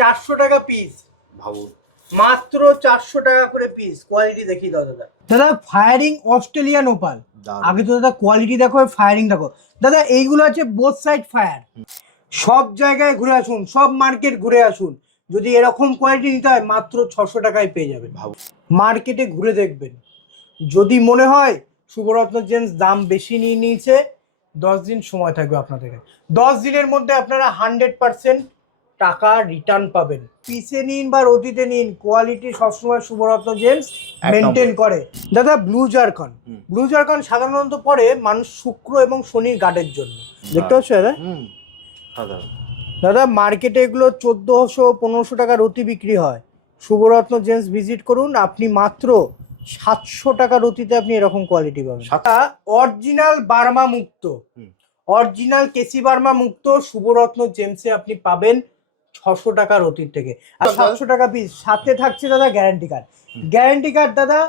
400 টাকা পিস। ভাবুন, মাত্র 400 টাকা করে পিস। কোয়ালিটি দেখিয়ে দাও দাদা। দাদা ফায়ারিং অস্ট্রেলিয়ান ওপাল। আগে তো দাদা কোয়ালিটি দেখো, ফায়ারিং দেখো দাদা। এইগুলো আছে বোথ সাইড ফায়ার। সব জায়গায় ঘুরে আসুন, সব মার্কেট ঘুরে আসুন। যদি এরকম কোয়ালিটি নিতে হয় মাত্র 600 টাকায় পেয়ে যাবেন। ভাবুন, মার্কেটে ঘুরে দেখবেন। যদি মনে হয় শুভরত্ন জেন্টস দাম বেশি নিয়ে নিয়েছে, 10 দিন সময় থাকবে আপনাদের। 10 দিনের মধ্যে আপনারা 100% টাকা রিটার্ন পাবেন। পিসে নিন বা রতিতে নিন, কোয়ালিটি সবসময় শুভরত্ন জেন্টস মেনটেন করে। দাদা ব্লু জারকন, ব্লু জারকন সাধারণত পড়ে মানুষ শুক্র এবং শনির গার্ডের জন্য। দেখতে পাচ্ছ দাদা? দাদা মার্কেটে এগুলো 1400-1500 টাকা রতি বিক্রি হয়। শুভরত্ন জেন্টস ভিজিট করুন, আপনি মাত্র 700 টাকা রতিতে আপনি এরকম কোয়ালিটি পাবেন। অরিজিনাল বার্মা মুক্ত, অরিজিনাল কেসি বার্মা মুক্ত শুভরত্ন জেমসে আপনি পাবেন 600 টাকা রতির থেকে। আর 700 টাকা পিস। সাথে থাকছে দাদা গ্যারান্টি কার্ড। গ্যারান্টি কার্ড দাদা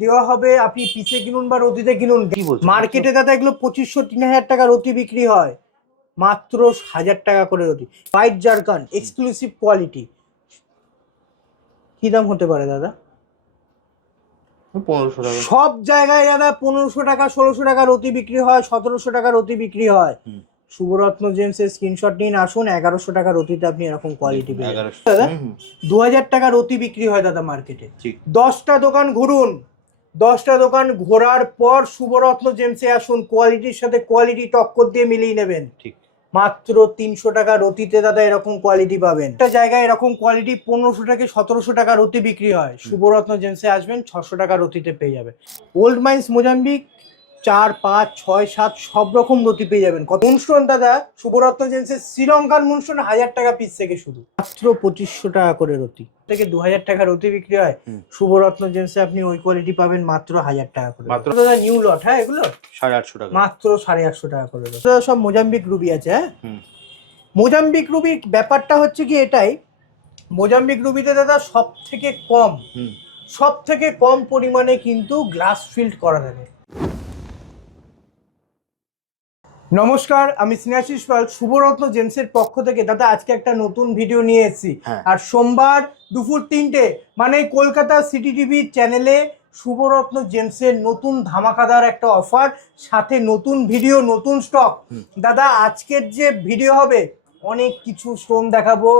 দেওয়া হবে, আপনি পিসে কিনুন বা রতিতে কিনুন। মার্কেটে দাদা এগুলো 2500-3000 টাকা রতি বিক্রি হয়, মাত্র 1000 টাকা করে রতি। হোয়াইট জারকান এক্সক্লুসিভ কোয়ালিটি, কি দাম হতে পারে দাদা? 1500 টাকা। সব জায়গায় দাদা 1500 টাকা 1600 টাকা রতি বিক্রি হয়, 1700 টাকা রতি বিক্রি হয়। শুভরত্ন জেমসের স্ক্রিনশট নিন, আসুন 1100 টাকা রতিতে আপনি এরকম কোয়ালিটি পেয়ে যাবেন। দাদা 2000 টাকা রতি বিক্রি হয় দাদা মার্কেটে। 10টা দোকান ঘুরুন, 10টা দোকান ঘোরার পর শুভরত্ন জেমসে আসুন, কোয়ালিটির সাথে কোয়ালিটি টক্কর দিয়ে মিলিয়ে নেবেন। ঠিক মাত্র 300 টাকা রতিতে দাদা এরকম কোয়ালিটি পাবেন। একটা জায়গায় এরকম কোয়ালিটি 1500 থেকে 1700 টাকা রতি বিক্রি হয়, শুভরত্ন জেমসে আসবেন 600 টাকা রতিতে পেয়ে যাবেন। ওল্ড মাইন্স মোজাম্বিক 4, 5, 6, 7 সব রকম রতি পেয়ে যাবেন। মুনস্টোন দাদা শুভরত্ন জেমসের শ্রীলঙ্কান মুনস্টোন 1000 টাকা পিস থেকে শুরু, মাত্র 2500 টাকা করে রতি থেকে 2000 টাকা রতি বিক্রি হয়। শুভরত্ন জেমসে আপনি ওই কোয়ালিটি পাবেন মাত্র 1000 টাকা করে। মাত্র দাদা নিউ লট, হ্যাঁ এগুলো 850 টাকা, মাত্র 850 টাকা করে। দাদা সব মোজাম্বিক রুবি আছে। হ্যাঁ মোজাম্বিক রুবির ব্যাপারটা হচ্ছে কি এটাই, মোজাম্বিক রুবিতে দাদা সব থেকে কম পরিমাণে কিন্তু গ্লাস ফিল্ড করা থাকে। নমস্কার, আমি স্নেহাশিস পাল শুভরত্ন জেমসের পক্ষ থেকে। দাদা আজকে একটা নতুন ভিডিও নিয়ে এসেছি। আর সোমবার দুপুর 3টে মানে কলকাতা সিটি টিভি চ্যানেলে শুভরত্ন জেমসের নতুন ধামাকাদার একটা অফার, সাথে নতুন ভিডিও, নতুন স্টক। দাদা আজকের যে ভিডিও হবে অনেক কিছু স্টোন দেখাবো,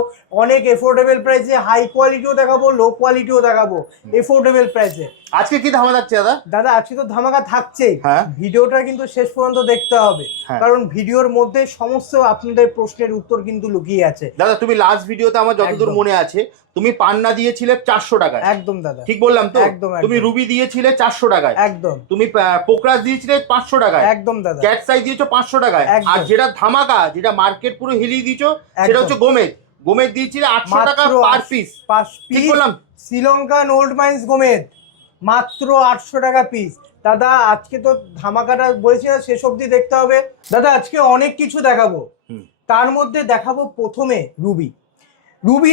অনেক এফোর্ডেবল প্রাইসে, হাই কোয়ালিটিও দেখাবো, লো কোয়ালিটিও দেখাবো এফোর্ডেবল প্রাইসে। আজকে কি ধামাকা থাকছে দাদা? দাদা আজকে তো ধামাকা থাকছেই, ভিডিওটা কিন্তু শেষ পর্যন্ত দেখতে হবে, কারণ ভিডিওর মধ্যে সমস্ত আপনাদের প্রশ্নের উত্তর কিন্তু লুকিয়ে আছে। দাদা তুমি লাস্ট ভিডিওতে আমার যতদূর মনে আছে তুমি পান্না দিয়েছিলে 400 টাকায়। একদম দাদা, ঠিক বললাম তো? একদম। তুমি রুবি দিয়েছিলে 400 টাকায়। একদম। তুমি পোকরাস দিয়েছিলে 500 টাকায়। একদম দাদা। ক্যাটসাই দিয়েছো 500 টাকায়। আর যেটা ধামাকা, যেটা মার্কেট পুরো হিলিয়ে দিয়েছো, সেটা হচ্ছে গোমেদ দিয়েছিলে 800 টাকা পার পিস। ঠিক বললাম? শ্রীলঙ্কান ওল্ড মাইন্স গোমেদ মাত্র 800 টাকা পিস। দাদা আজকে তো ধামাকাটা বলেছি না, শেষ অবধি দেখতে হবে। দাদা আজকে অনেক কিছু দেখাবো, তার মধ্যে দেখাবো প্রথমে রুবি।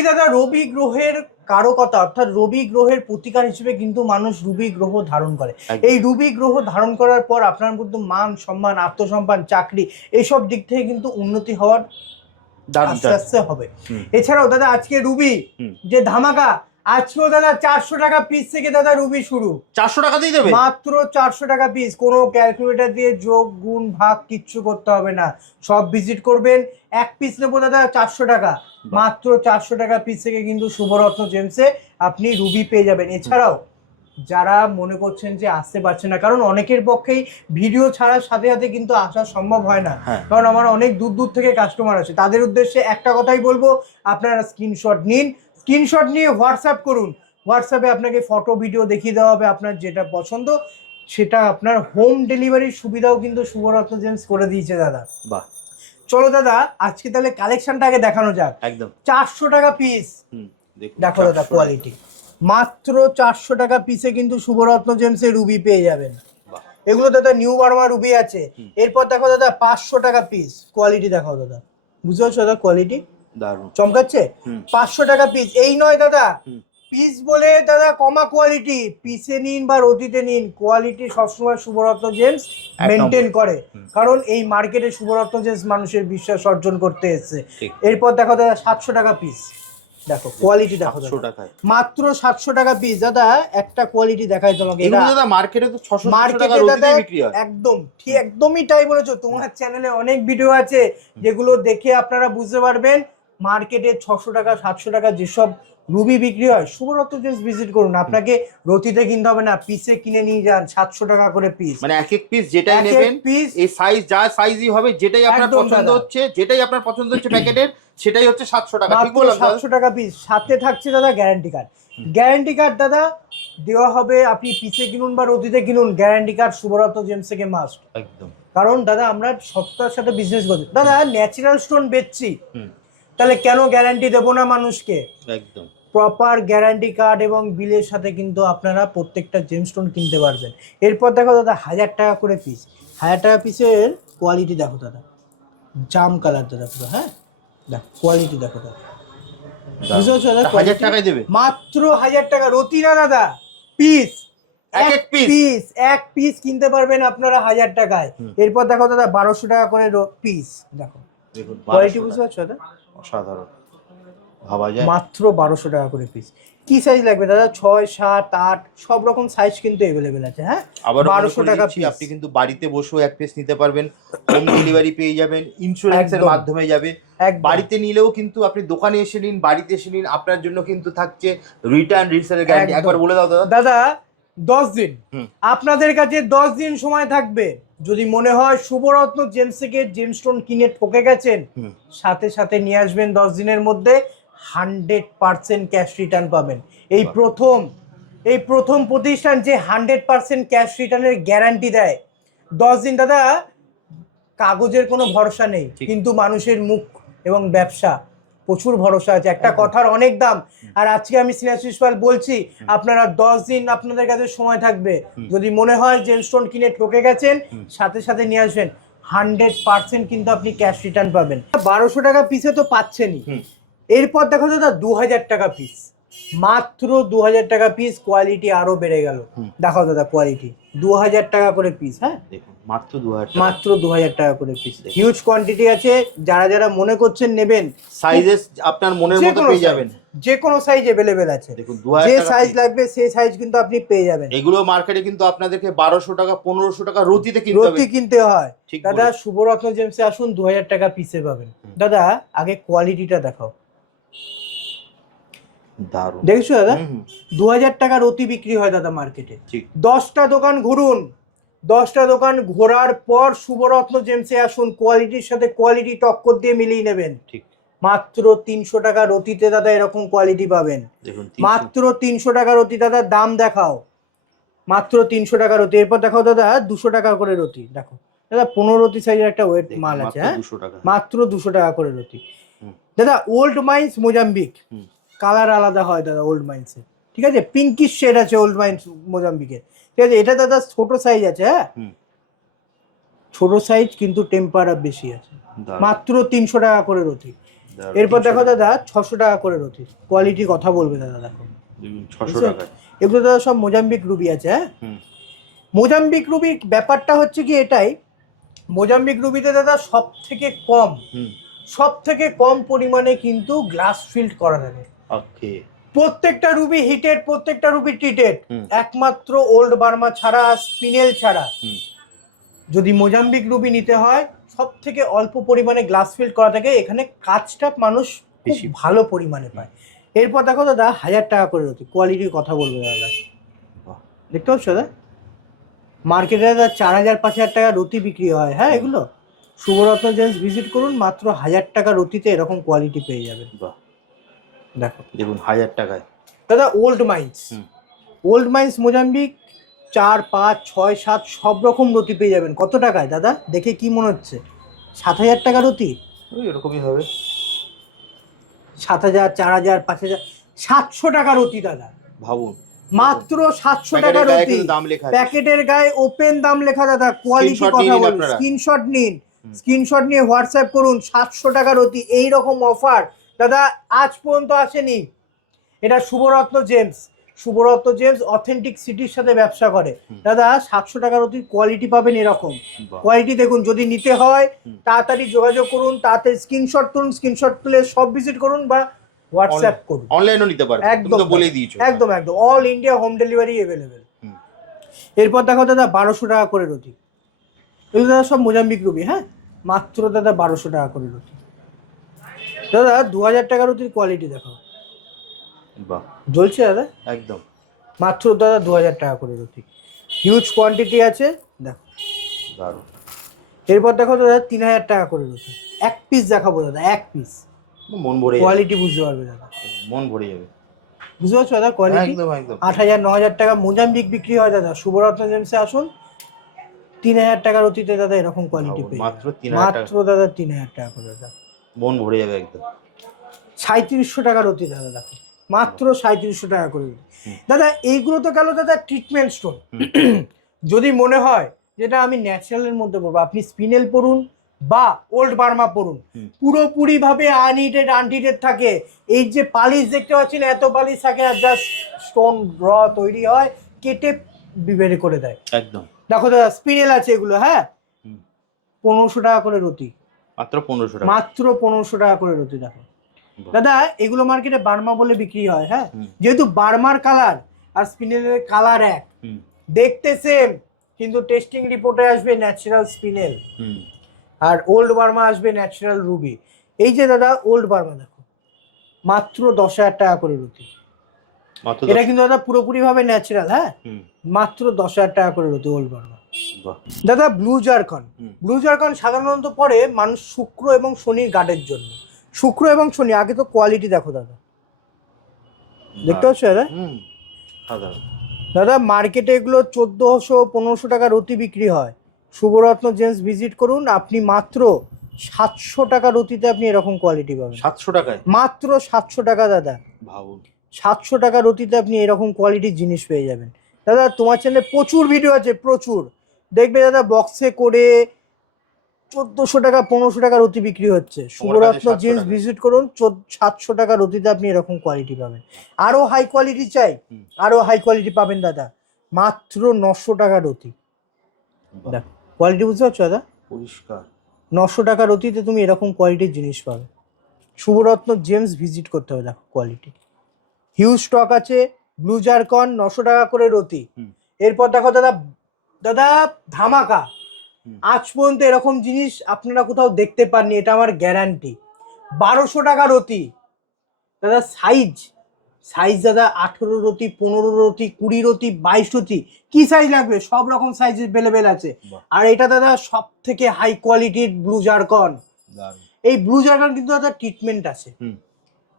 দাদা রবি গ্রহের কারকতা, অর্থাৎ রবি গ্রহের প্রতিকার হিসেবে কিন্তু মানুষ রুবি গ্রহ ধারণ করে। এই রুবি গ্রহ ধারণ করার পর আপনার কিন্তু মান সম্মান, আত্মসম্মান, চাকরি এইসব দিক থেকে কিন্তু উন্নতি হওয়ার আস্তে আস্তে হবে। এছাড়াও দাদা আজকে রুবি যে ধামাকা, আজকেও দাদা 400 টাকা পিস থেকে দাদা রুবি শুরু। 400 টাকা দিয়ে দেবে? মাত্র 400 টাকা পিস। কোনো ক্যালকুলেটর দিয়ে যোগ গুণ ভাগ কিচ্ছু করতে হবে না, সব ভিজিট করবেন। এক পিস নেবো দাদা 400 টাকা, মাত্র 400 টাকা পিস থেকে কিন্তু শুভরত্ন জেমসে আপনি রুবি পেয়ে যাবেন। এছাড়াও যারা মনে করছেন যে আসতে পারছে না, কারণ অনেকের পক্ষেই ভিডিও ছাড়ার সাথে সাথে কিন্তু আসা সম্ভব হয় না, কারণ আমার অনেক দূর থেকে কাস্টমার আছে। তাদের উদ্দেশ্যে একটা কথাই বলবো, আপনারা স্ক্রিনশট নিন, স্ক্রিনশট নিয়ে হোয়াটসঅ্যাপ করুন। হোয়াটসঅ্যাপে আপনাকে ফটো ভিডিও দেখিয়ে দেওয়া হবে, আপনার যেটা পছন্দ সেটা আপনার হোম ডেলিভারির সুবিধাও কিন্তু শুভরত্ন জেমস করে দিয়েছে দাদা। বাহ, চলো দাদা আজকে তাহলে কালেকশনটা আগে দেখানো যাক। একদম 400 টাকা পিস। দেখো দাদা কোয়ালিটি, মাত্র 400 টাকা পিসে কিন্তু শুভরত্ন জেমসে রুবি পেয়ে যাবেন। এগুলো দাদা নিউ বার্মা রুবি আছে। এরপর দেখো দাদা 500 টাকা পিস। কোয়ালিটি দেখো দাদা, বুঝতে পারছো দাদা? কোয়ালিটি দারুণ চমকাচ্ছে। 500 টাকা পিস। এই নয় দাদা পিস বলে দাদা কমা কোয়ালিটি, পিসে নিন বা রতিতে নিন, কোয়ালিটি সবসময় শুভরত্ন জেমস মেনটেন করে, কারণ এই মার্কেটে শুভরত্ন জেমস মানুষের বিশ্বাস অর্জন করতে এসেছে। এরপর দেখো দাদা 700 টাকা পিস। দেখো কোয়ালিটি দেখো 700 টাকায় মাত্র 700 টাকা পিস দাদা। একটা কোয়ালিটি দেখাই তোমাকে, এগুলো দাদা মার্কেটে তো 600 টাকা রতিতে বিক্রি হয়। একদম ঠিক, একদমই তাই বলেছো। তোমার চ্যানেলে অনেক ভিডিও আছে যেগুলো দেখে আপনারা বুঝতে পারবেন মার্কেটে 600 টাকা 700 টাকা যেসব রুবি বিক্রি হয়, শুভরত্ন জেমস ভিজিট করুন। আপনাকে রতিতে কিনতে হবে না, পিসে কিনে নিয়ে যান 700 টাকা করে পিস। মানে এক এক পিস যেটাই নেবেন, এই সাইজ যা সাইজই হবে, যেটাই আপনার পছন্দ হচ্ছে, যেটাই আপনার পছন্দ হচ্ছে প্যাকেটের, সেটাই হচ্ছে 700 টাকা। ঠিক বললাম? 700 টাকা পিস। সাথে থাকছে দাদা গ্যারান্টি কার্ড। গ্যারান্টি কার্ড দাদা দেওয়া হবে, আপনি পিসে কিনুন বা রতিতে কিনুন, গ্যারান্টি কার্ড শুভরত্ন জেমস থেকে মাস্ট। একদম। কারণ দাদা আমরা সত্তার সাথে বিজনেস করছি দাদা, ন্যাচারাল স্টোন বেচছি, তাহলে কেন গ্যারান্টি দেবো না মানুষকে? একদম প্রপার গ্যারান্টি কার্ড এবং বিলের সাথে কিন্তু আপনারা প্রত্যেকটা জেমস্টোন কিনতে পারবেন। এরপর দেখো দাদা 1000 টাকা করে পিস। 1000 টাকা পিসের কোয়ালিটি দেখো দাদা, জাম কালার দাদা পুরো। হ্যাঁ দেখো কোয়ালিটি দেখো দাদা, বুঝতে পারছো দাদা? 1000 টাকায় দেবে মাত্র 1000 টাকা। রতি না দাদা, পিস, এক পিস কিনতে পারবেন আপনারা 1000 টাকায়। এরপর দেখো দাদা 1200 টাকা করে পিস। দেখো কোয়ালিটি বুঝতে পারছো দাদা? অসাধারণ, ভাবা যায়। মাত্র 1200 টাকা করে পিস। কি সাইজ লাগবে দাদা? 6, 7, 8 সব রকম সাইজ কিন্তু अवेलेबल আছে। হ্যাঁ, আবার 1200 টাকা পিস। আপনি কিন্তু বাড়িতে বসেও এক পিস নিতে পারবেন, হোম ডেলিভারি পেয়ে যাবেন, ইন্স্যুরেন্সের মাধ্যমে যাবে। বাড়িতে নিলেও কিন্তু আপনি দোকানে এসে নিন, বাড়িতে এসে নিন, আপনার জন্য কিন্তু থাকছে রিটার্ন রিসেলের গ্যারান্টি। একবার বলে দাও দাদা। দাদা 10 দিন আপনাদের কাছে 10 দিন সময় থাকবে। যদি মনে হয় শুভরত্ন জেমস থেকে জেমস্টোন কিনে ঠকে গেছেন, সাথে সাথে নিয়ে আসবেন 10 দিনের মধ্যে 100% ক্যাশ রিটার্ন পাবেন। এই প্রথম প্রতিষ্ঠান যে 100% ক্যাশ রিটার্নের গ্যারান্টি দেয়। 10 দিন দাদা কাগজের কোনো ভরসা নেই, কিন্তু মানুষের মুখ এবং ব্যবসা প্রচুর ভরসা আছে। একটা কথার অনেক দাম। আর আজকে আমি স্নেহাশিস পাল বলছি, আপনারা 10 দিন আপনাদের কাছে সময় থাকবে। যদি মনে হয় জেমস্টোন কিনে ঠকে গেছেন, সাথে সাথে নিয়ে আসবেন, 100% কিন্তু আপনি ক্যাশ রিটার্ন পাবেন। 1200 টাকা পিসে তো পাচ্ছেনই। এরপর দেখো দাদা 2000 টাকা পিস, মাত্র 2000 টাকা পিস। কোয়ালিটি আরো বেড়ে গেল। দেখো দাদা কোয়ালিটি 2000 টাকা করে পিস। হ্যাঁ মাত্র 2000 টাকা করে পিস। হিউজ কোয়ান্টিটি আছে। যারা যারা মনে করছেন নেবেন, সাইজেস আপনার মনের মতো পেয়ে যাবেন, যে কোনো সাইজ अवेलेबल আছে। দেখুন যে সাইজ লাগবে সেই সাইজ কিন্তু আপনি পেয়ে যাবেন। এগুলো মার্কেটে কিন্তু আপনাদেরকে 1200 টাকা 1500 টাকা রতিতে কিনতে হয়। দাদা শুভরত্ন জেমসে আসুন, 2000 টাকা পিসে পাবেন। দাদা আগে কোয়ালিটিটা দেখাও, দারুণ। দেখছো দাদা 2000 টাকা রতি বিক্রি হয় দাদা মার্কেটে। 10টা দোকান ঘুরুন, 10টা দোকান ঘোরার পর শুভরত্ন জেমসে আসুন, কোয়ালিটির সাথে কোয়ালিটি টক্কর দিয়ে মিলিয়ে নেবেন। ঠিক মাত্র 300 টাকা রতিতে দাদা এরকম কোয়ালিটি পাবেন। মাত্র 300 টাকা রতি। দাদা দাম দেখাও, মাত্র 300 টাকা রতি। এরপর দেখাও দাদা 200 টাকা করে রতি। দেখো দাদা 15 রতি সাইজের একটা ওয়েট মাল আছে। হ্যাঁ মাত্র 200 টাকা করে রতি। দাদা ওল্ড মাইন্স মোজাম্বিক, কালার আলাদা হয় দাদা ওল্ড মাইন্সে। ঠিক আছে, পিঙ্কিশ শেড আছে ওল্ড মাইন্স মোজাম্বিকের। ঠিক আছে, এটা দাদা ছোট সাইজ আছে। হ্যাঁ ছোট সাইজ কিন্তু টেম্পার বেশি আছে। মাত্র 300 টাকা করে রতি। এরপর দেখো দাদা 600 টাকা করে রতি। কোয়ালিটি কথা বলবে দাদা। দেখো 600 টাকা। এগুলো দাদা সব মোজাম্বিক রুবি আছে। হ্যাঁ মোজাম্বিক রুবি ব্যাপারটা হচ্ছে কি এটাই, মোজাম্বিক রুবিতে দাদা সব থেকে কম পরিমাণে কিন্তু গ্লাস ফিল্ড করা থাকে। প্রত্যেকটা রুবি হিটেড, প্রত্যেকটা রুবি ট্রিটেড, একমাত্র ওল্ড বার্মা ছাড়া, স্পিনেল ছাড়া। যদি মোজাম্বিক রুবি নিতে হয় সব থেকে অল্প পরিমাণে গ্লাস ফিল্ড করা থাকে। এখানে কাজটা মানুষ বেশি ভালো পরিমাণে পায়। এরপর দেখো দাদা 1000 টাকা করে রতি। কোয়ালিটির কথা বলবে দাদা, দেখতে পাচ্ছ দাদা মার্কেটে দাদা 4000 5000 টাকা রতি বিক্রি হয়। হ্যাঁ এগুলো শুভরত্ন জেমস ভিজিট করুন, মাত্র 1000 টাকা রতিতে এরকম কোয়ালিটি পেয়ে যাবেন। দেখো দেখুন 1000 টাকায় দাদা ওল্ড মাইন্স মোজাম্বিক 4, 5, 6, 7 সব রকম রতি পেয়ে যাবেন। কত টাকায় দাদা দেখে কি মনে হচ্ছে? 7000 টাকা রতি? এরকমই হবে। 7000, 4000, 5000, 700 টাকা রতি দাদা। ভাবুন মাত্র 700 টাকা রতি। প্যাকেটের গায়ে ওপেন দাম লেখা দাদা। কোয়ালিটি কথা বলুন, স্ক্রিনশট নিয়ে হোয়াটসঅ্যাপ করুন। 700 টাকা রতি। এইরকম অফার দাদা আজ পর্যন্ত আসেনি। এটা শুভরত্ন জেমস অথেন্টিক সিটির সাথে ব্যবসা করে দাদা। 700 টাকার অতি কোয়ালিটি পাবেন এরকম কোয়ালিটি। দেখুন যদি নিতে হয় তাড়াতাড়ি যোগাযোগ করুন, তাড়াতাড়ি স্ক্রিনশট তুলে সব ভিজিট করুন বা হোয়াটসঅ্যাপ করুন, অনলাইনও নিতে পারবেন, তুমি একদম তো বলেই দিয়েছো। একদম একদম all India home delivery available. এরপর দেখো দাদা 1200 টাকা করে রতি, এগুলো দাদা সব মোজাম্বিক রুবি, হ্যাঁ মাত্র দাদা 1200 টাকা করে রতি। দাদা 2000 টাকা রতির কোয়ালিটি দেখো, বাহ জ্বলছে দাদা একদম, মাত্র দাদা 2000 টাকা করে রতি, হিউজ কোয়ান্টিটি আছে দেখো। দারুণ। এরপর দেখো দাদা 3000 টাকা করে রতি, এক পিস দেখাবো দাদা, এক পিস, মন ভরে যাবে, কোয়ালিটি বুঝতে পারবে দাদা, মন ভরে যাবে, বুঝতে পারছো দাদা কোয়ালিটি। একদম একদম। 8000 9000 টাকা মোজাম্বিক বিক্রি হয় দাদা, শুভরত্ন জেমসে আসুন, 3000 টাকার অতীতে দাদা এরকম কোয়ালিটি পেয়ে মাত্র যাবেন। 3000 টাকা, মাত্র দাদা 3000 টাকা করে দাদা। মন ভরে যাবে একদম। 3700 টাকার অতি দাদা দেখো, মাত্র 3700 টাকা করে দাদা। এইগুলো তো গেল দাদা ট্রিটমেন্ট স্টোন। যদি মনে হয় যেটা আমি ন্যাচারালের মধ্যে পড়বো, আপনি স্পিনেল পড়ুন বা ওল্ড বার্মা পড়ুন, পুরোপুরি ভাবে আনহিটেড আনট্রিটেড থাকে। এই যে পালিশ দেখতে পাচ্ছেন, এত পালিশ থাকে আর জাস্ট স্টোন র তৈরি হয়, কেটে বের করে দেয় একদম। দেখো দাদা স্পিনেল আছে এগুলো, হ্যাঁ 1500 টাকা করে রতি, মাত্র 1500 টাকা, মাত্র 1500 টাকা করে রতি দেখো দাদা। এগুলো মার্কেটে বার্মা বলে বিক্রি হয়, হ্যাঁ যেহেতু বার্মার কালার আর স্পিনেলের কালার এক, দেখতে সেম, কিন্তু টেস্টিং রিপোর্টে আসবে ন্যাচারাল স্পিনেল, আর ওল্ড বার্মা আসবে ন্যাচারাল রুবি। এই যে দাদা ওল্ড বার্মা দেখো, মাত্র 10,000 টাকা করে রতি, এটা কিন্তু দাদা পুরোপুরি ভাবে ন্যাচারাল, হ্যাঁ মাত্র 10,000 টাকা করে রতি ওল্ড বার্মা। দাদা ব্লু জারকন, ব্লু জারকন সাধারণত পড়ে মানুষ শুক্র এবং শনির গার্ডের জন্য, শুক্র এবং শনি। আগে তো কোয়ালিটি দেখো দাদা, দেখতে পাচ্ছ দাদা, দাদা মার্কেটে এগুলো 1400-1500 টাকা রতি বিক্রি হয়। শুভরত্ন জেন্টস ভিজিট করুন, আপনি মাত্র 700 টাকা রতিতে আপনি এরকম কোয়ালিটি পাবেন। 700 টাকায়, মাত্র 700 টাকা দাদা, ভাবুন 700 টাকা রতিতে আপনি এরকম কোয়ালিটির জিনিস পেয়ে যাবেন। দাদা তোমার চ্যানেলে প্রচুর ভিডিও আছে, প্রচুর দেখবে দাদা, বক্সে করে 1400 টাকা 1500 টাকা রতি বিক্রি হচ্ছে। শুভরত্ন জিন্স ভিজিট করুন, 700 টাকা রতিতে আপনি এরকম কোয়ালিটি পাবেন। আরো হাই কোয়ালিটি চাই, আরো হাই কোয়ালিটি পাবেন দাদা, মাত্র 900 টাকা রতি। দেখ কোয়ালিটি বুঝতে পারছো দাদা, পরিষ্কার 900 টাকা রতিতে তুমি এরকম কোয়ালিটির জিনিস পাবে। শুভরত্ন জেমস ভিজিট করতে হবে, দেখো কোয়ালিটি হিউজ স্টক আছে। ব্লু জারকন 900 টাকা করে রতি। এরপর দেখো দাদা, দাদা ধামাকা, আজ পর্যন্ত এরকম জিনিস আপনারা কোথাও দেখতে পাননি, এটা আমার গ্যারান্টি। 1200 টাকা রতি দাদা। সাইজ সাইজ দাদা 18 রতি, 15 রতি, 20 রতি, 22 রতি, কি সাইজ লাগবে সব রকম সাইজ অ্যাভেলেবেল আছে। আর এটা দাদা সব থেকে হাই কোয়ালিটির ব্লু জারকন। এই ব্লু জারকন কিন্তু দাদা ট্রিটমেন্ট আছে,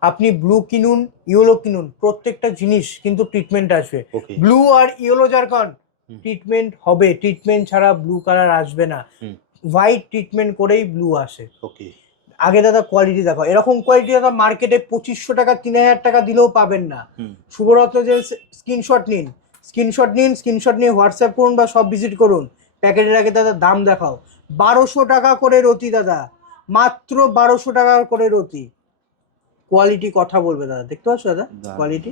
আপনি ব্লু কিনুন ইয়েলো কিনুন, প্রত্যেকটা জিনিস কিন্তু ট্রিটমেন্ট আসবে। ব্লু আর ইয়েলো জারকন ট্রিটমেন্ট হবে, ট্রিটমেন্ট ছাড়া ব্লু কালার আসবে না, হোয়াইট ট্রিটমেন্ট করেই ব্লু আসে। আগে দাদা কোয়ালিটি দেখো, এরকম কোয়ালিটি দাদা মার্কেটে 2500 টাকা 3000 টাকা দিলেও পাবেন না। শুভরত্ন যে স্ক্রিনশট নিন, স্ক্রিনশট নিন, স্ক্রিনশট নিয়ে হোয়াটসঅ্যাপ করুন বা সব ভিজিট করুন। প্যাকেটের আগে দাদা দাম দেখাও, 1200 টাকা করে রতি দাদা, মাত্র 1200 টাকা করে রতি। কোয়ালিটি কথা বলবে দাদা, দেখতে পাচ্ছ দাদা কোয়ালিটি,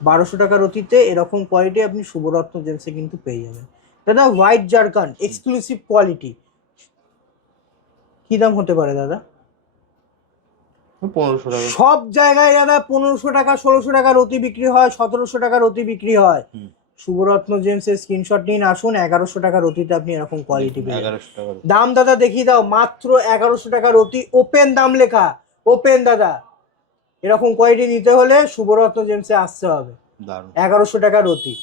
1200 টাকা রতিতে এরকম কোয়ালিটি আপনি শুভরত্ন জেমসে কিন্তু পেয়ে যাবেন দাদা। হোয়াইট জারকন এক্সক্লুসিভ কোয়ালিটি, কি দাম হতে পারে দাদা? 1500 টাকা সব জায়গায় দাদা 1500 টাকা 1600 টাকা রতি বিক্রি হয়, 1700 টাকা রতি বিক্রি হয়। শুভরত্ন জেমসের স্ক্রিনশট নিন, আসুন 1100 টাকা রতিতে আপনি এরকম কোয়ালিটি পেয়ে যাবেন। দাম দাদা দেখিয়ে দাও, মাত্র 1100 টাকা রতি, ওপেন দাম লেখা, ওপেন দাদা। এরকম কোয়ালিটি নিতে হলে শুভরত্ন জেমসে আসতে হবে। 1100 টাকা রতি,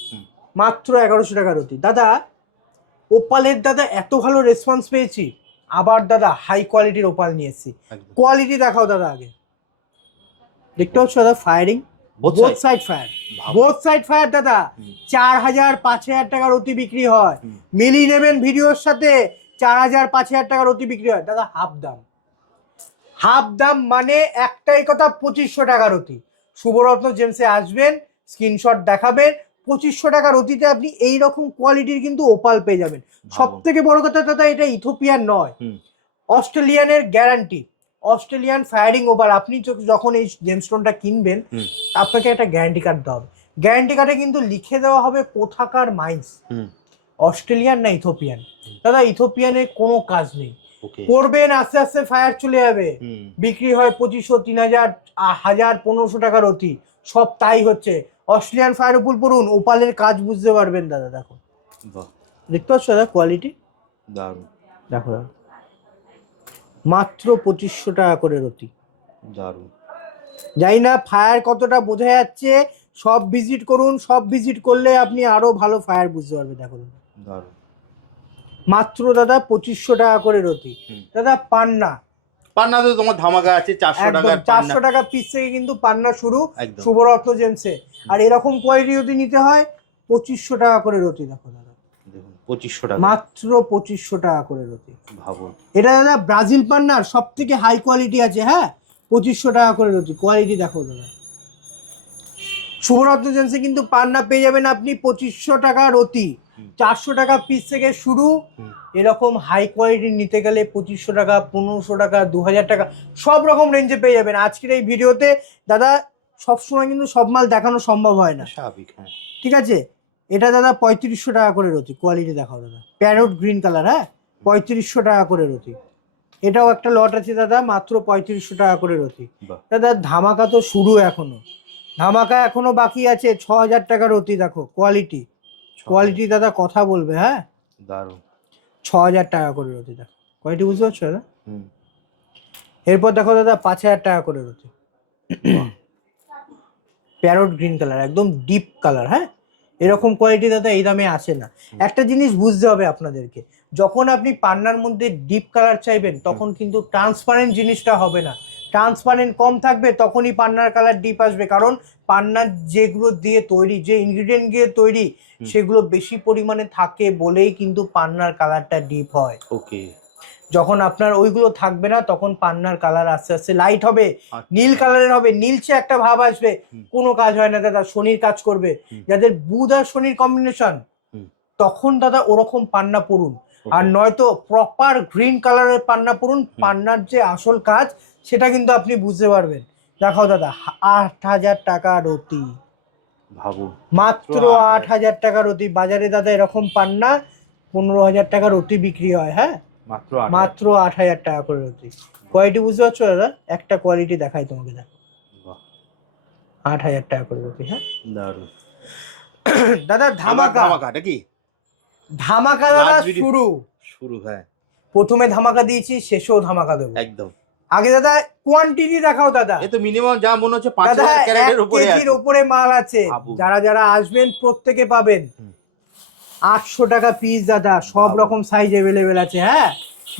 মাত্র 1100 টাকা রতি দাদা। ওপালের দাদা এত ভালো রেসপন্স পেয়েছি, আবার দাদা হাই কোয়ালিটির ওপাল নিয়ে এসেছি। কোয়ালিটি দেখাও দাদা আগে, দেখতে পাচ্ছ দাদা firing, both side fire, both side fire দাদা। 4000-5000 টাকা রতি বিক্রি হয়, মিলিয়ে নেবেন ভিডিওর সাথে। 4000-5000 টাকা রতি বিক্রি হয় দাদা, হাফ দাম, হাফ দাম মানে একটাই কথা, 2500 টাকা রতি। শুভরত্ন জেমসে আসবেন, স্ক্রিনশট দেখাবেন, 2500 টাকা রতিতে আপনি এইরকম কোয়ালিটির কিন্তু ওপাল পেয়ে যাবেন। সব থেকে বড় কথা দাদা, এটা ইথিওপিয়ান নয়, অস্ট্রেলিয়ানের গ্যারান্টি, অস্ট্রেলিয়ান ফায়ারিং ওভার। আপনি যখন এই জেমস্টোনটা কিনবেন, আপনাকে একটা গ্যারান্টি কার্ড দেওয়া হবে। গ্যারান্টি কার্ডে কিন্তু লিখে দেওয়া হবে কোথাকার মাইন্স, অস্ট্রেলিয়ান না ইথিওপিয়ান। দাদা ইথিওপিয়ানের কোনো কাজ নেই, ওকে পড়বেন আস্তে আস্তে ফায়ার চলে যাবে। বিক্রি হয় 2500, 3000, 1000, 1500 টাকার অতি, সব তাই হচ্ছে। অস্ট্রেলিয়ান ফায়ার উপল পড়ুন, ওপালের কাজ বুঝতে পারবেন দাদা। দেখো, বাহ, দেখতে পাচ্ছ দাদা কোয়ালিটি? দারুণ, দেখো দাদা, মাত্র 2500 টাকা করে রতি। দারুণ। জানি না ফায়ার কতটা বোঝা যাচ্ছে, সব ভিজিট করুন, সব ভিজিট করলে আপনি আরো ভালো ফায়ার বুঝতে পারবেন। দেখো দারুণ, মাত্র দাদা 2500 টাকা করে রতি। দাদা পান্না, পান্না তো তোমার ধামাকা আছে 400 টাকা, 400 টাকা পিস থেকে কিন্তু পান্না শুরু একদম। শুভরত্ন জেমসে। আর এরকম কোয়ালিটি যদি নিতে হয় 2500 টাকা করে রতি। দেখো দাদা, দেখুন 2500 টাকা, মাত্র 2500 টাকা করে রতি। ভাবুন, এটা দাদা ব্রাজিল পান্নার সব থেকে হাই কোয়ালিটি আছে। হ্যাঁ, 2500 টাকা করে রতি। কোয়ালিটি দেখো দাদা, শুভরত্ন জেমসে কিন্তু পান্না পেয়ে যাবেন আপনি 2500 টাকা রতি। 400 টাকা পিস থেকে শুরু। এরকম হাই কোয়ালিটি নিতে গেলে 2500 টাকা, 1500 টাকা, 2000 টাকা, সব রকম রেঞ্জে পেয়ে যাবেন। আজকের এই ভিডিওতে দাদা সবসময় কিন্তু সব মাল দেখানো সম্ভব হয় না, স্বাভাবিক। হ্যাঁ, ঠিক আছে। এটা দাদা 3500 টাকা করে রতি। কোয়ালিটি দেখাও দাদা, প্যারোট গ্রিন কালার। হ্যাঁ, 3500 টাকা করে রতি। এটাও একটা লট আছে দাদা, মাত্র 3500 টাকা করে রতি। দাদা ধামাকা তো শুরু, এখনো ধামাকা এখনো বাকি আছে। 6000 টাকা রতি। দেখো কোয়ালিটি, কোয়ালিটি দাদা কথা বলবে। হ্যাঁ, দারুণ, 6000 টাকা করে রতি। দেখো কোয়ালিটি বুঝতে পারছো দাদা? এরপর দেখো দাদা 5000 টাকা করে রতি। প্যারোট গ্রিন কালার, একদম ডিপ কালার। হ্যাঁ, এরকম কোয়ালিটি দাদা এই দামে আসে না। একটা জিনিস বুঝতে হবে আপনাদেরকে, যখন আপনি পান্নার মধ্যে ডিপ কালার চাইবেন তখন কিন্তু ট্রান্সপারেন্ট জিনিসটা হবে না। ট্রান্সপারেন্ট কম থাকবে তখনই পান্নার কালার ডিপ আসবে, কারণ পান্নার যেগুলো দিয়ে তৈরি, যে ইনগ্রিডিয়েন্ট দিয়ে তৈরি, সেগুলো বেশি পরিমাণে থাকে বলেই কিন্তু পান্নার কালারটা ডিপ হয়। ওকে, যখন আপনার ওইগুলো থাকবে না তখন পান্নার কালার আস্তে আস্তে লাইট হবে, নীল কালারের হবে, নীলচে একটা ভাব আসবে। কোনো কাজ হয় না দাদা, শনির কাজ করবে। যাদের বুধ আর শনির কম্বিনেশন, তখন দাদা ওরকম পান্না পড়ুন। আর নয়তো প্রপার গ্রিন কালারের পান্না পড়ুন, পান্নার যে আসল কাজ সেটা কিন্তু আপনি বুঝতে পারবেন। দেখাও দাদা, 8000 টাকা রতি। ভাবুন, মাত্র 8000 টাকা রতি। বাজারে দাদা এরকম পান্না 15000 টাকা রতি বিক্রি হয়। হ্যাঁ, মাত্র 8000 টাকা করে রতি। কোয়ালিটি বুঝতে পারছো দাদা? একটা কোয়ালিটি দেখাই তোমাকে, দেখো 8000 টাকা করে রতি। হ্যাঁ, দারুণ। দাদা ধামাকা, ধামাকাটা কি? ধামাকা দাদা শুরু। হ্যাঁ, প্রথমে ধামাকা দিয়েছি, শেষেও ধামাকা দেবো। একদম। আগে দাদা কোয়ান্টিটি দেখাও দাদা। এ তো মিনিমাম যা মনে হচ্ছে 5000 ক্যারেটের উপরে আছে। কেজির উপরে মাল আছে। যারা যারা আসবেন প্রত্যেকে পাবেন 800 টাকা পিস দাদা। সব রকম সাইজ अवेलेबल আছে। হ্যাঁ,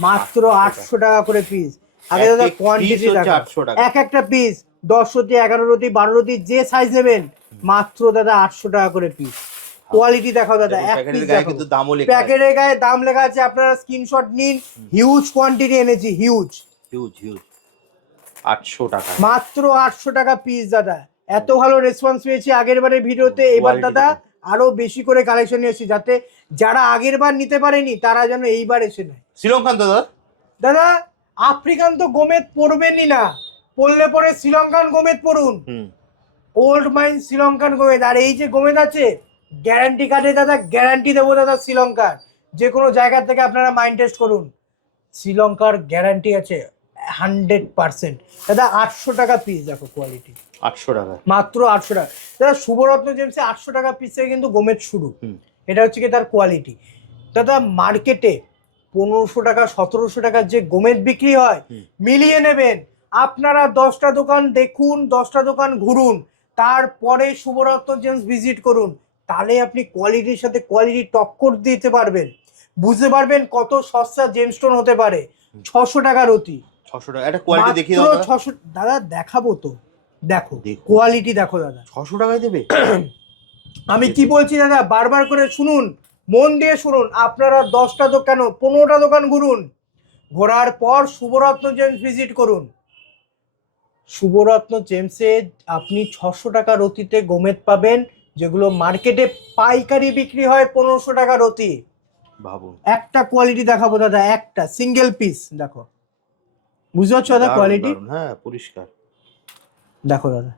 মাত্র 800 টাকা করে পিস। আগে দাদা কোয়ান্টিটি দেখাও। এক একটা পিস 10 রতি, 11 রতি, 12 রতি, যে সাইজ নেবেন মাত্র দাদা 800 টাকা করে পিস। কোয়ালিটি দেখাও দাদা, এক পিস দেখো, প্যাকেটের গায়ে দাম লেখা আছে, আপনারা স্ক্রিনশট নিন। হিউজ কোয়ান্টিটি এনেছি, হিউজ হিউজ হিউজ। 800 টাকা, মাত্র 800 টাকা পিস দাদা। এত ভালো রেসপন্স পেয়েছি আগের বারের ভিডিওতে, এবার দাদা আরো বেশি করে কালেকশন নিয়ে এসেছি, যাতে যারা আগের বার নিতে পারেনি তারা যেন এইবার এসে নেয়। শ্রীলঙ্কান তো দাদা, দাদা আফ্রিকান তো গোমেদ পড়বেনই না, পড়লে পরে শ্রীলঙ্কান গোমেদ পড়ুন। ওল্ড মাইন শ্রীলঙ্কান গোমেদ। আর এই যে গোমেদ আছে, গ্যারান্টি কার্ডে দাদা গ্যারান্টি দেবো দাদা। শ্রীলঙ্কার যে কোনো জায়গা থেকে আপনারা মাইন্ড টেস্ট করুন, শ্রীলঙ্কার গ্যারান্টি আছে 100%। দাদা 800 টাকা পিস। দেখো কোয়ালিটি, 800 টাকা, মাত্র 800 টাকা। দাদা শুভরত্ন জেমসে 800 টাকা পিস থেকে কিন্তু গোমেদ শুরু। এটা হচ্ছে কি তার কোয়ালিটি। দাদা মার্কেটে 1500 টাকা, 1700 টাকার যে গোমেদ বিক্রি হয়, মিলিয়ে নেবেন। আপনারা 10টা দোকান দেখুন, 10টা দোকান ঘুরুন, তারপরে শুভরত্ন জেমস ভিজিট করুন। তাহলে আপনি কোয়ালিটির সাথে কোয়ালিটি টক্কর দিতে পারবেন, বুঝতে পারবেন কত সস্তা জেমস্টোন হতে পারে। 600 টাকা রতি। 600 টাকা। একটা কোয়ালিটি দেখিয়ে দাও দাদা। 600 দাদা দেখাবো তো, দেখো কোয়ালিটি দেখো দাদা। 600 টাকায় দেবে? আমি কি বলছি দাদা, বারবার করে শুনুন, মন দিয়ে শুনুন। আপনারা 10টা দোকান, 15টা দোকান ঘুরুন, ঘোরার পর শুভরত্ন জেমস ভিজিট করুন। শুভরত্ন জেমসে আপনি 600 টাকা রতিতে গোমেদ পাবেন, যেগুলো মার্কেটে পাইকারি বিক্রি হয় 1500 টাকা রতি। ভাবুন, একটা কোয়ালিটি দেখাবো দাদা, একটা সিঙ্গেল পিস দেখো, বুঝতে পারছো দাদা কোয়ালিটি? হ্যাঁ, পরিষ্কার দেখো দাদা,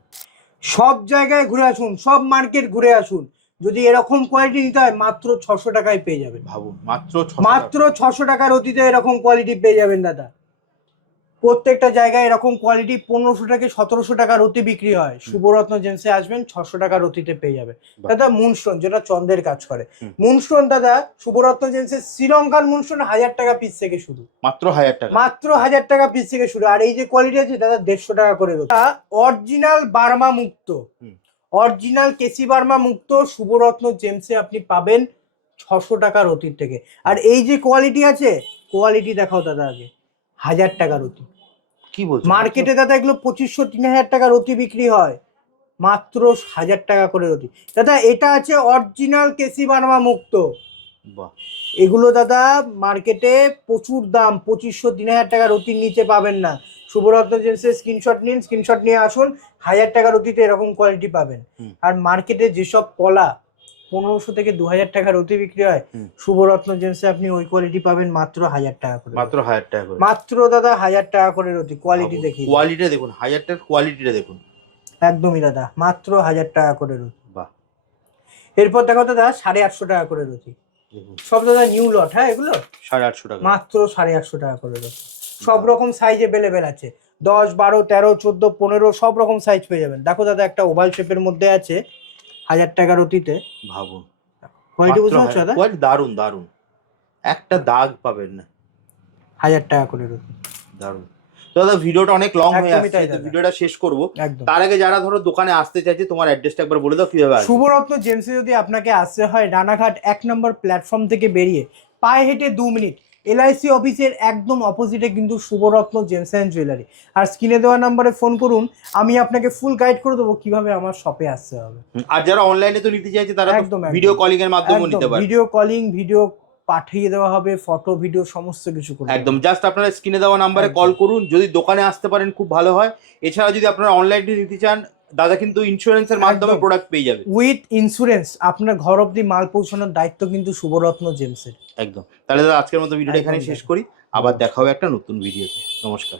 সব জায়গায় ঘুরে আসুন, সব মার্কেট ঘুরে আসুন, যদি এরকম কোয়ালিটি নিতে হয় মাত্র 600 টাকায় পেয়ে যাবেন। ভাবুন, মাত্র মাত্র 600 টাকার অতীতে এরকম কোয়ালিটি পেয়ে যাবেন দাদা। প্রত্যেকটা জায়গায় এরকম কোয়ালিটি 1500 থেকে 1700 টাকার অতি বিক্রি হয়, শুভরত্ন জেমসে আসবেন 600 টাকার অতিতে পেয়ে যাবে দাদা। মুনস্টোন যেটা চন্দ্রের কাজ করে, মুনস্টোন দাদা শুভরত্ন জেমসে শ্রীলঙ্কান মুনস্টোন 1000 টাকা পিস থেকে শুরু, মাত্র 1000 টাকা, মাত্র 1000 টাকা পিস থেকে শুরু। আর এই যে কোয়ালিটি আছে দাদা 150 টাকা করে অরিজিনাল বার্মা মুক্ত, অরিজিনাল কেসি বার্মা মুক্ত শুভরত্ন জেমসে আপনি পাবেন 600 টাকার অতির থেকে। আর এই যে কোয়ালিটি আছে, কোয়ালিটি দেখাও দাদা আগে, 1000 টাকার অতি। কি বলছো? মার্কেটে দাদা এগুলো 2500-3000 টাকার অতি বিক্রি হয়, মাত্র 1000 টাকা করে অতি দাদা। এটা আছে অরিজিনাল কেসি বার্মা মুক্ত। বাহ, এগুলো দাদা মার্কেটে প্রচুর দাম, 2500-3000 টাকার অতির নিচে পাবেন না। শুভরত্ন জেমসের স্ক্রিনশট নিন, স্ক্রিনশট নিয়ে আসুন, 1000 টাকার অতিতে এরকম কোয়ালিটি পাবেন। আর মার্কেটে যেসব কলা 1500 থেকে 2000 টাকার অতি বিক্রি হয়, শুভরত্ন জেমসে আপনি ওই কোয়ালিটি পাবেন মাত্র 1000 টাকা করে, মাত্র 1000 টাকা করে, মাত্র দাদা 1000 টাকা করে অতি। কোয়ালিটি দেখি, কোয়ালিটিটা দেখুন, 1000 টাকার কোয়ালিটিটা দেখুন, একদমই দাদা মাত্র 1000 টাকা করে অতি। বাহ। এরপর দেখো দাদা 850 টাকা করে অতি, সব দাদা নিউ লট। হ্যাঁ, এগুলো 850 টাকা, মাত্র 850 টাকা করে অতি। সব রকম সাইজ अवेलेबल আছে, 10, 12, 13, 14, 15 সব রকম সাইজ পেয়ে যাবেন। দেখো দাদা একটা ওভাল শেপের মধ্যে আছে 1000 টাকার অতিতে, ভাবুন কোয়ালিটি বুঝতে পারছো দাদা? কোয়ালিটি দারুন দারুন, একটা দাগ পাবেন না, 1000 টাকা করে অতি, দারুন। তো দাদা ভিডিওটা অনেক লং হয়ে একদমই আসছে, তাই তো দাদা। ভিডিওটা শেষ করব। একদম। তার আগে যারা ধরো দোকানে আসতে চাইছে, তোমার অ্যাড্রেসটা একবার বলে দাও কিভাবে আসবে। শুভরত্ন জেমসে যদি আপনাকে আসতে হয়, রানাঘাট 1 নম্বর প্ল্যাটফর্ম থেকে বেরিয়ে পায়ে হেঁটে 2 মিনিট LIC অফিসের একদম অপোজিটে কিন্তু শুভরত্ন জেমস অ্যান্ড জুয়েলারি। আর স্ক্রিনে দেওয়া নাম্বারে ফোন করুন, আমি আপনাকে ফুল গাইড করে দেবো কিভাবে আমার শপে আসতে হবে। আর যারা অনলাইনে তো নিতে চাইছে তারা একদম, ভিডিও কলিং এর মাধ্যমে নিতে পারে, ভিডিও কলিং, ভিডিও পাঠিয়ে দেওয়া হবে, ফটো ভিডিও সমস্ত কিছু করে একদম। জাস্ট আপনারা স্ক্রিনে দেওয়া নাম্বারে কল করুন, যদি দোকানে আসতে পারেন খুব ভালো হয়। এছাড়া যদি আপনারা অনলাইনে নিতে চান, দাদা কিন্তু ইন্স্যুরেন্সের মাধ্যমে প্রোডাক্ট পেয়ে যাবে, উইথ ইন্স্যুরেন্স। আপনার ঘর অবধি মাল পৌঁছানোর দায়িত্ব কিন্তু শুভরত্ন জেমসের। একদম। তাহলে দাদা আজকের মতো ভিডিওটা এখানে শেষ করি, আবার দেখা হবে একটা নতুন ভিডিওতে। নমস্কার।